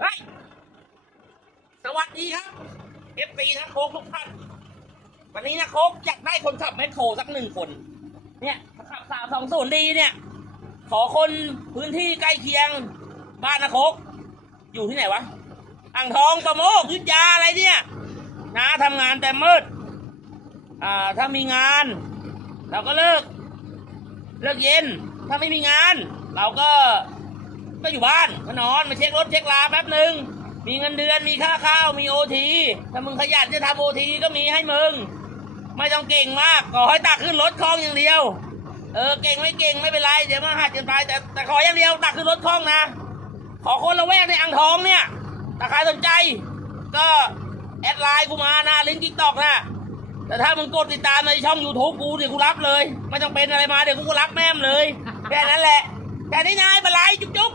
เฮ้ยสวัสดีครับเอฟซีนะโค้กทุกท่านวันนี้นะโค้กอยากได้คนขับแมคโครสักหนึ่งคน เนี่ยขับสามสองศูนย์ดีเนี่ย ขอคนพื้นที่ใกล้เคียง บ้านนะโค้กอยู่ที่ไหนวะอ่างทองประโมกยุทธยาอะไรเนี่ย นะทำงานแต่มืดอ่าถ้ามีงาน เราก็เลิก เลิกเย็น ถ้าไม่มีงาน เราก็ ก็อยู่บ้านก็นอนมาเช็ครถเช็คลาแป๊บหนึ่งมีเงินเดือนมีค่าข้าวมีโอทีถ้ามึงขยันจะทำโอทีก็มีให้มึง ไม่ต้องเก่งมากขอให้ตักขึ้นรถคล่องอย่างเดียว เออเก่งไม่เก่งไม่เป็นไรเดี๋ยวมาหัดกันไปแต่แต่ขออย่างเดียวตักขึ้นรถคล่องนะ ขอคนละแวกในอ่างทองเนี่ยถ้าใครสนใจ ก็แอดไลน์กูมานะลิงก์ทิกตอกนะแต่ถ้ามึงกดติดตามในช่อง YouTube กูเดี๋ยวกูรับเลย ไม่ต้องเป็นอะไรมาเดี๋ยวกูก็รับแม่มเลยแค่นั้นแหละแค่นี้นายบรรลัยจุ๊บ